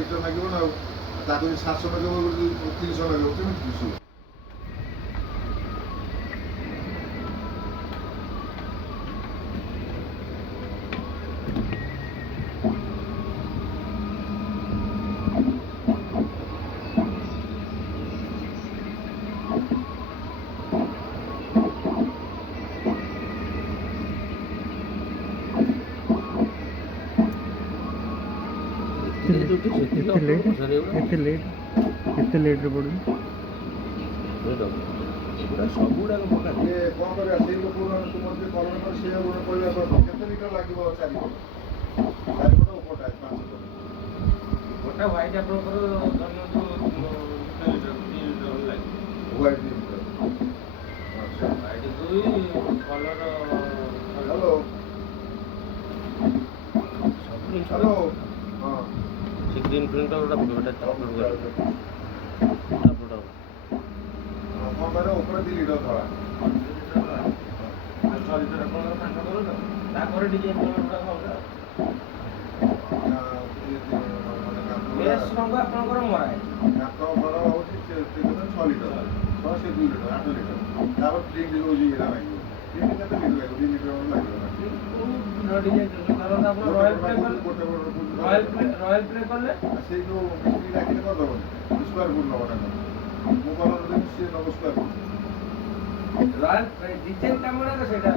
লিଟର ମାଗିବ ନା ଆଉ ତାକୁ ଯଦି 700 ମାଗିବ 300 ମାଗିବ କେମିତି ଖୁସି ଏତେ ଲେଟ୍ରେ ପଡ଼ୁଛି ସବୁଗୁଡ଼ାକ ପକା କ'ଣ କରିବା ସେଇ ଲୋକଗୁଡ଼ା ତୁମର ଯେ କଲର କରି ସେଇଆ ଗୋଟେ କହିବା କଥା କେତେ ଲିଟର ଲାଗିବ 4 ଫୁଟ ଉପରଟା 5 ଲିଟର ଗୋଟା ହ୍ୱାଇଟ୍ ଆପଣଙ୍କର ଧରନ୍ତୁ 2 ଲିଟର 3 ଲିଟର ଲାଗିବ ହ୍ୱାଇଟ୍ 2 ଲିଟର ଆଚ୍ଛା ହ୍ୱାଇଟ୍ 2 କଲର ହ୍ୟାଲୋ ହ୍ୟାଲୋ ହଁ ସେ ଗ୍ରୀନ୍ ଫିଲ୍ମଟା ଗୋଟେ କ'ଣ କହିଲେ ଉପରେ 2 ଲିଟର ଧଳା 6 ଲିଟର ଆପଣଙ୍କର 5 କଲର ତାପରେ ଡିଜାଇନ୍ କଲର ଗୁଡ଼ାକ ଅଲଗା ବେସ୍ ରଙ୍ଗ ଆପଣଙ୍କର ମରା କାଠ ଘର ହେଉଛି 6 ଲିଟର 6 ସେ 2 ଲିଟର 8 ଲିଟର ତାପରେ ପ୍ରିଣ୍ଟ ହେଉଛି ଏଇଟା ଲାଗିବ ପ୍ରିଣ୍ଟ କେତେ ଲିଟର ଲାଗିବ 2 ଲିଟର ଲାଗିବ ନା ଡିଜାଇନ୍ ଧରନ୍ତୁ ଆପଣ ରୟାଲ ପ୍ଲେ କଲେ ସେଇ ଯେଉଁ ମିସ୍ତ୍ରୀ ଡାକିଲେ କରିଦେବନି ସ୍କୋୟାର ଫୁଟ୍ ନେବ ନା ମୁଁ କଲର ଦେବି ସିଏ ନେବ ସ୍କୋୟାର ଫୁଟ୍ ରୟାଲ ଡିଜାଇନ୍ କାମଟା ସେଇଟା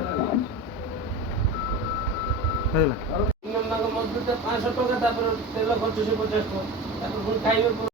ହେଲା ମଜୁରିଟା 500 ଟଙ୍କା ତାପରେ ତେଲ ଖର୍ଚ୍ଚ ସେ 50 ଟଙ୍କା ତାପରେ ପୁଣି ଖାଇବେ